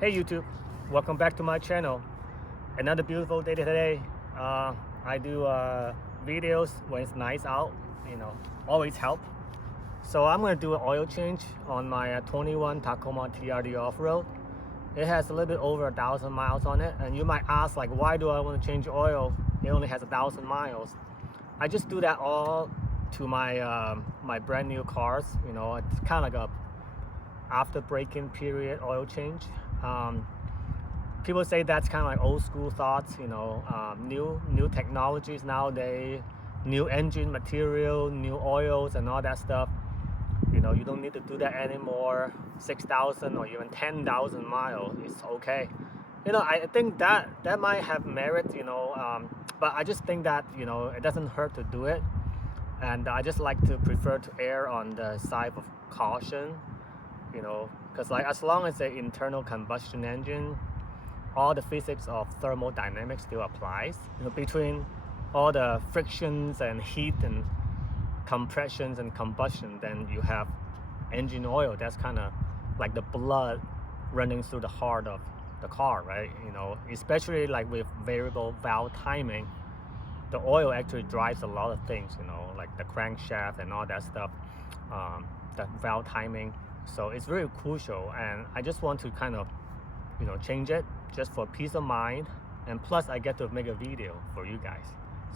Hey YouTube, welcome back to my channel. Another beautiful day today. I do videos when it's nice out, always help. So I'm gonna do an oil change on my 21 Tacoma TRD off-road. It has a little bit over 1,000 miles on it, and you might ask, like, why do I want to change oil? It only has 1,000 miles. I just do that all to my my brand new cars. It's kind of like a after break-in period oil change. People say that's kind of like old school thoughts, new technologies nowadays, new engine material, new oils and all that stuff. You don't need to do that anymore. 6,000 or even 10,000 miles is okay. I think that might have merit, but I just think that, it doesn't hurt to do it. And I just like to prefer to err on the side of caution, because like as long as the internal combustion engine, all the physics of thermodynamics still applies, between all the frictions and heat and compressions and combustion, then you have engine oil. That's kind of like the blood running through the heart of the car, right? Especially like with variable valve timing, the oil actually drives a lot of things, like the crankshaft and all that stuff, the valve timing. So it's very crucial, and I just want to kind of change it just for peace of mind, and plus I get to make a video for you guys,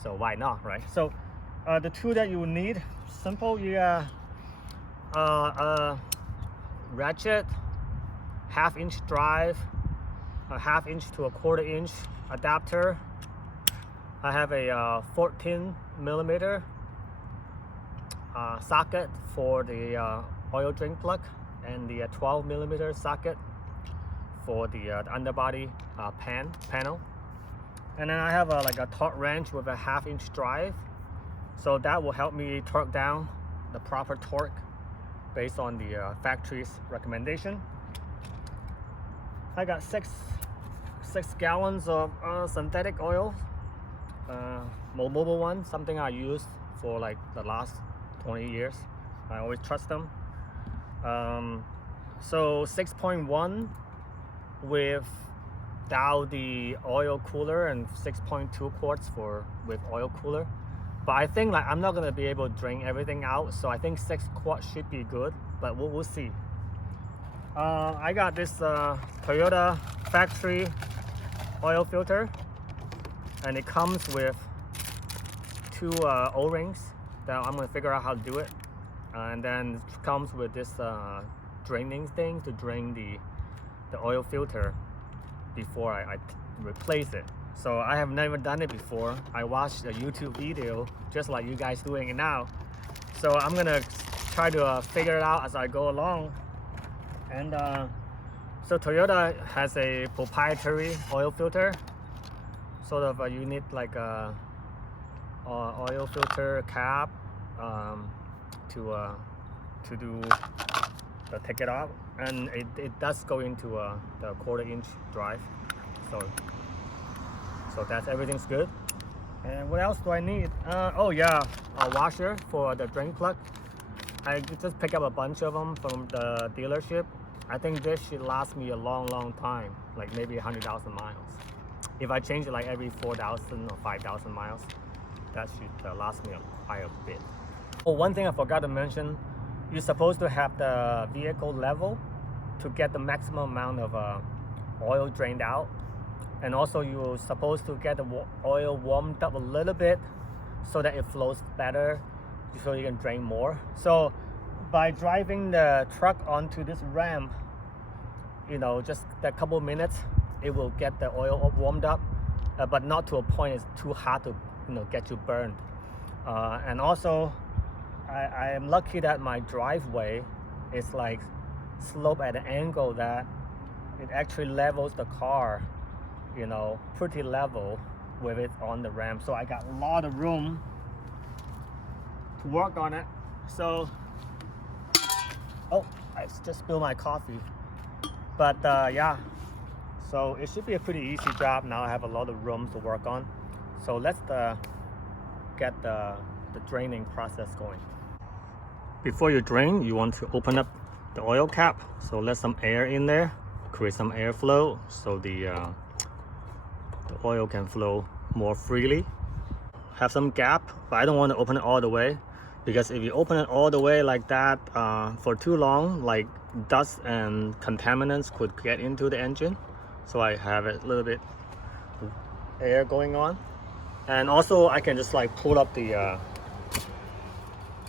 so why not, right? So the tool that you will need, simple. You ratchet, 1/2 inch drive, a 1/2 inch to a 1/4 inch adapter. I have a 14 millimeter socket for the oil drain plug, and the 12 millimeter socket for the underbody panel. And then I have like a torque wrench with a 1/2 inch drive, so that will help me torque down the proper torque based on the factory's recommendation. I got six gallons of synthetic oil, mobile one, something I used for like the last 20 years. I always trust them. So 6.1 without the oil cooler, and 6.2 quarts with oil cooler. But I think like I'm not gonna be able to drain everything out, so I think 6 quarts should be good, but we'll see. I got this Toyota factory oil filter, and it comes with 2 O-rings that I'm gonna figure out how to do it. And then it comes with this draining thing to drain the oil filter before I replace it. So I have never done it before. I watched a YouTube video just like you guys doing it now. So I'm gonna try to figure it out as I go along. And so Toyota has a proprietary oil filter. Sort of you need like a oil filter cap to take it off, and it does go into the 1/4 inch drive. So that's everything's good. And what else do I need? Oh yeah, a washer for the drain plug. I just pick up a bunch of them from the dealership. I think this should last me a long time, like maybe 100,000 miles. If I change it like every 4,000 or 5,000 miles, that should last me quite a bit. Oh, one thing I forgot to mention, you're supposed to have the vehicle level to get the maximum amount of oil drained out. And also you're supposed to get the oil warmed up a little bit so that it flows better, so you can drain more. So by driving the truck onto this ramp, just a couple minutes, it will get the oil warmed up, but not to a point it's too hot to get you burned. And also I am lucky that my driveway is like slope at an angle that it actually levels the car, pretty level with it on the ramp. So I got a lot of room to work on it. So, oh, I just spilled my coffee. But yeah, so it should be a pretty easy job. Now I have a lot of room to work on. So let's get the the draining process going. Before you drain, you want to open up the oil cap, so let some air in there, create some airflow so the oil can flow more freely. Have some gap, but I don't want to open it all the way, because if you open it all the way like that for too long, like dust and contaminants could get into the engine. So I have a little bit air going on, and also I can just like pull up the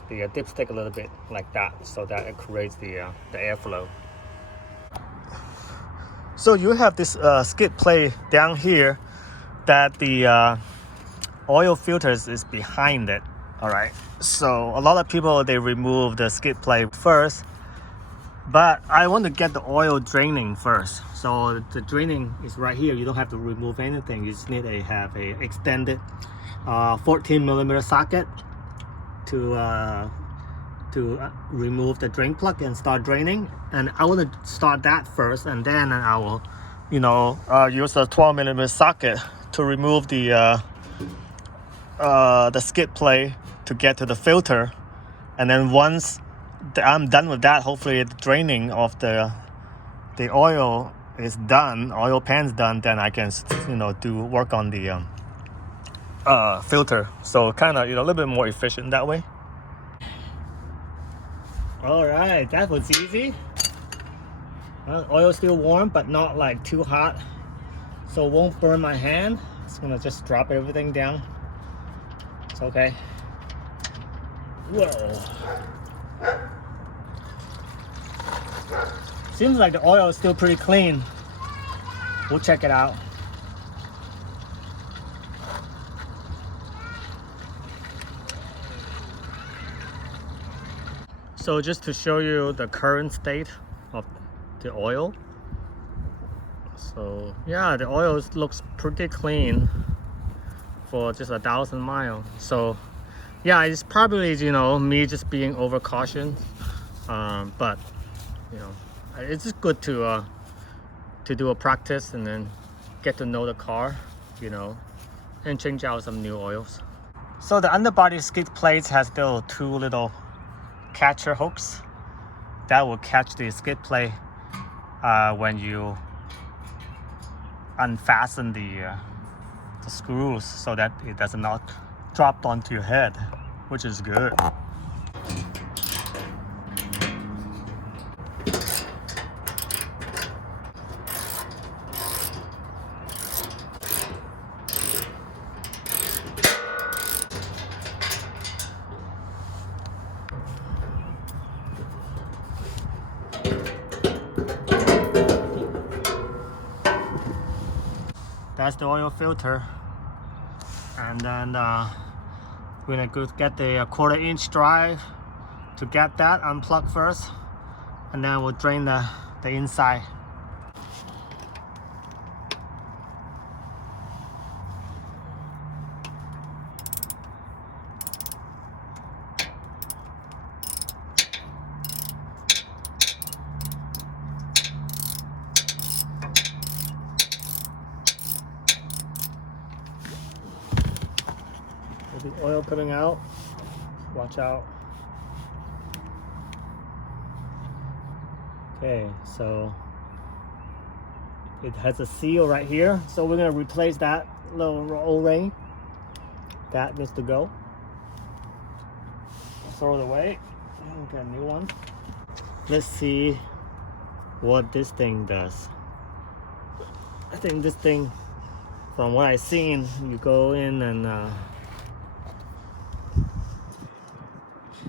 dipstick a little bit like that, so that it creates the airflow. So you have this skid plate down here that the oil filters is behind it. All right, so a lot of people, they remove the skid plate first, but I want to get the oil draining first. So the draining is right here. You don't have to remove anything. You just need to have a extended 14mm socket to remove the drain plug and start draining. And I want to start that first, and then I will, use a 12mm socket to remove the skid plate to get to the filter. And then once I'm done with that, hopefully the draining of the oil is done, oil pan's done, then I can do work on the filter. So kind of a little bit more efficient that way. All right, that was easy. Oil still warm, but not like too hot, so it won't burn my hand. It's gonna just drop everything down. It's okay. Whoa. Seems like the oil is still pretty clean. We'll check it out. So just to show you the current state of the oil. So yeah, the oil looks pretty clean for just 1,000 miles. So yeah, it's probably me just being overcautious, but it's just good to do a practice and then get to know the car, and change out some new oils. So the underbody skid plates has still 2 little catcher hooks that will catch the skid plate when you unfasten the screws, so that it does not drop onto your head, which is good. That's the oil filter, and then we're gonna go get the 1/4-inch drive to get that unplugged first, and then we'll drain the inside. The oil coming out, watch out. Okay, so it has a seal right here, so we're gonna replace that little O-ring. That needs to go. Throw it away and get a new one. Let's see what this thing does. I think this thing, from what I've seen, you go in and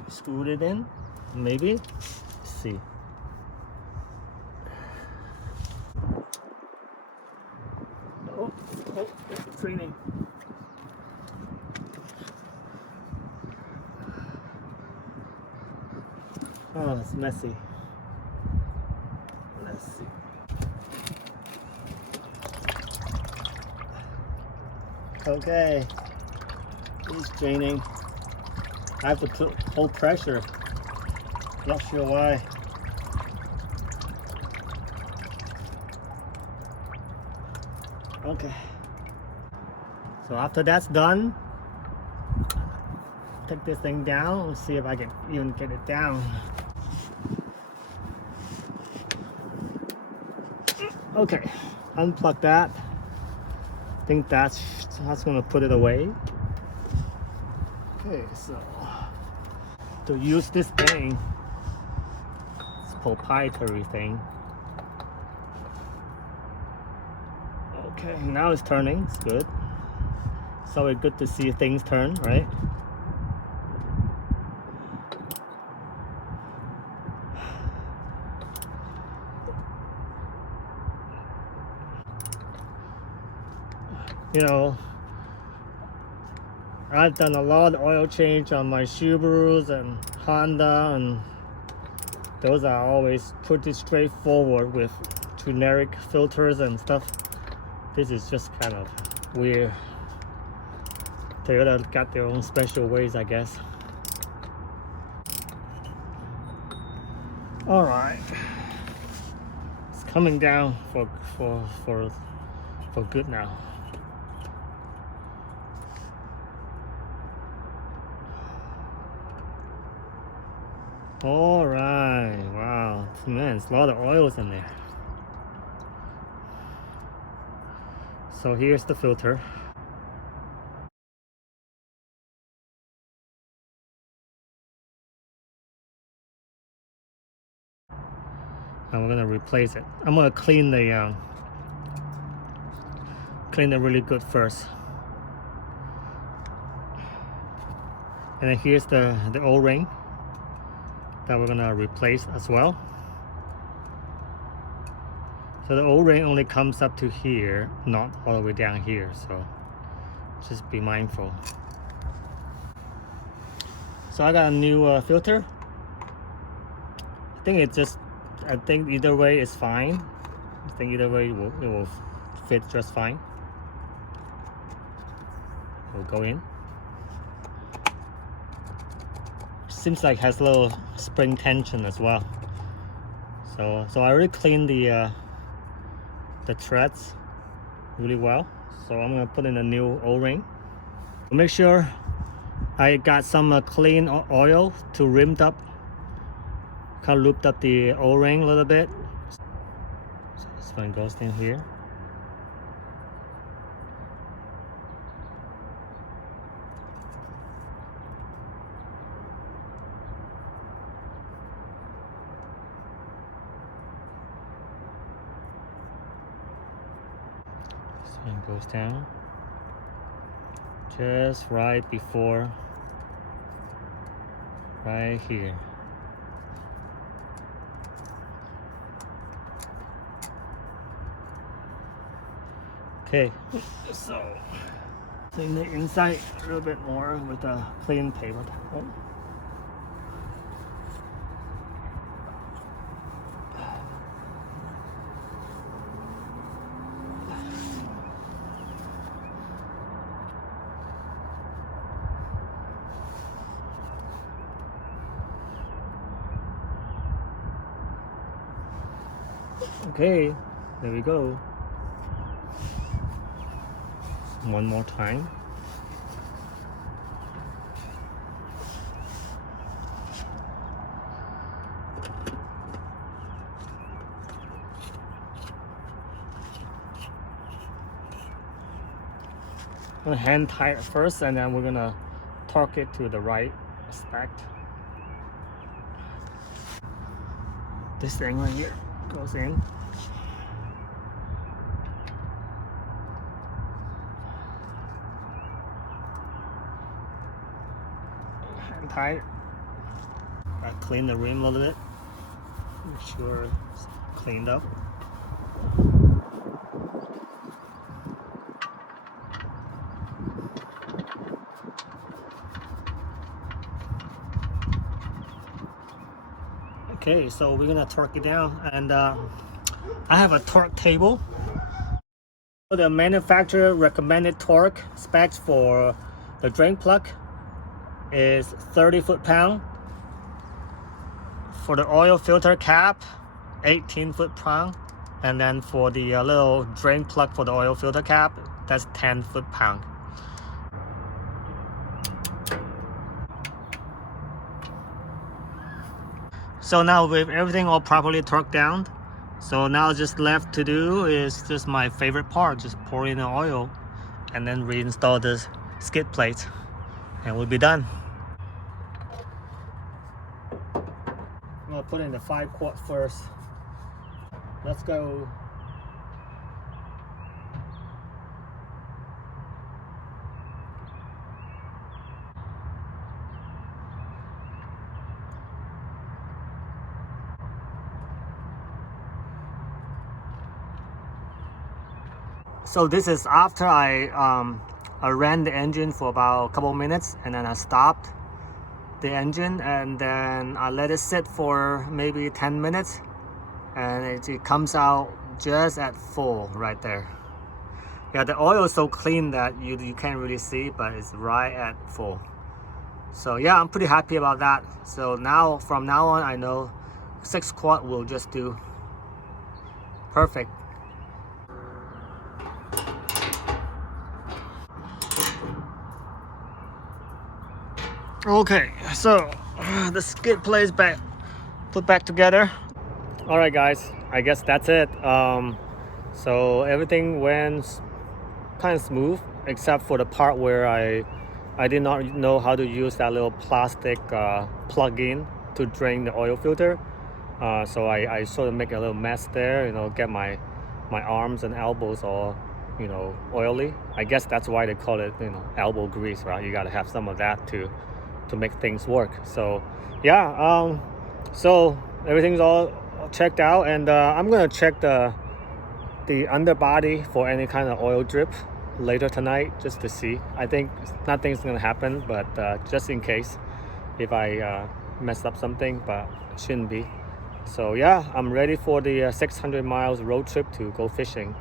screwed it in, maybe. Let's see. Oh, it's training. Oh, it's messy. Let's see. Okay, it's draining. I have to hold pressure. Not sure why. Okay. So after that's done, take this thing down and see if I can even get it down. Okay, unplug that. I think that's gonna put it away. Okay, so to use this thing, it's a proprietary thing. Okay, now it's turning. It's good. It's always good to see things turn, right? You know, I've done a lot of oil change on my Subarus and Honda, and those are always pretty straightforward with generic filters and stuff. This is just kind of weird. Toyota got their own special ways, I guess. All right, it's coming down for good now. All right, wow, man, it's a lot of oils in there. So here's the filter. And we're gonna replace it. I'm gonna clean it really good first. And then here's the O-ring that we're gonna replace as well. So the O-ring only comes up to here, not all the way down here, so just be mindful. So I got a new filter. I think either way is fine. I think either way it will fit just fine. We'll go in. Seems like it has a little spring tension as well. So I already cleaned the threads really well. So I'm gonna put in a new O-ring. Make sure I got some clean oil to rimmed up, kind of looped up the O-ring a little bit. So this one goes in here. And goes down just right before, right here. Okay, so clean the inside a little bit more with a clean paper towel. Okay, there we go. One more time. I'm gonna hand tie it first, and then we're gonna torque it to the right aspect. This thing right here goes in. Hand tight. I clean the rim a little bit. Make sure it's cleaned up. Okay, so we're gonna torque it down, and I have a torque table. The manufacturer recommended torque specs for the drain plug is 30 foot-pound. For the oil filter cap, 18 foot-pound. And then for the little drain plug for the oil filter cap, that's 10 foot-pound. So now with everything all properly torqued down, so now just left to do is just my favorite part, just pour in the oil and then reinstall the skid plate and we'll be done. I'm gonna put in the 5 quart first. Let's go. So this is after I ran the engine for about a couple minutes and then I stopped the engine and then I let it sit for maybe 10 minutes and it comes out just at full right there. Yeah, the oil is so clean that you can't really see, but it's right at full. So yeah, I'm pretty happy about that. So now from now on I know 6 quart will just do. Perfect. Okay, so the skid plate is put back together. All right guys, I guess that's it. So everything went kind of smooth except for the part where I did not know how to use that little plastic plug-in to drain the oil filter. So I sort of make a little mess there, you know, get my arms and elbows all, you know, oily. I guess that's why they call it, you know, elbow grease, right? You got to have some of that to make things work. So yeah, so everything's all checked out and I'm gonna check the underbody for any kind of oil drip later tonight just to see. I think nothing's gonna happen, but just in case if I mess up something, but it shouldn't be. So yeah, I'm ready for the 600 miles road trip to go fishing.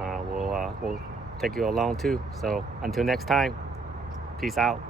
We'll take you along too. So until next time, peace out.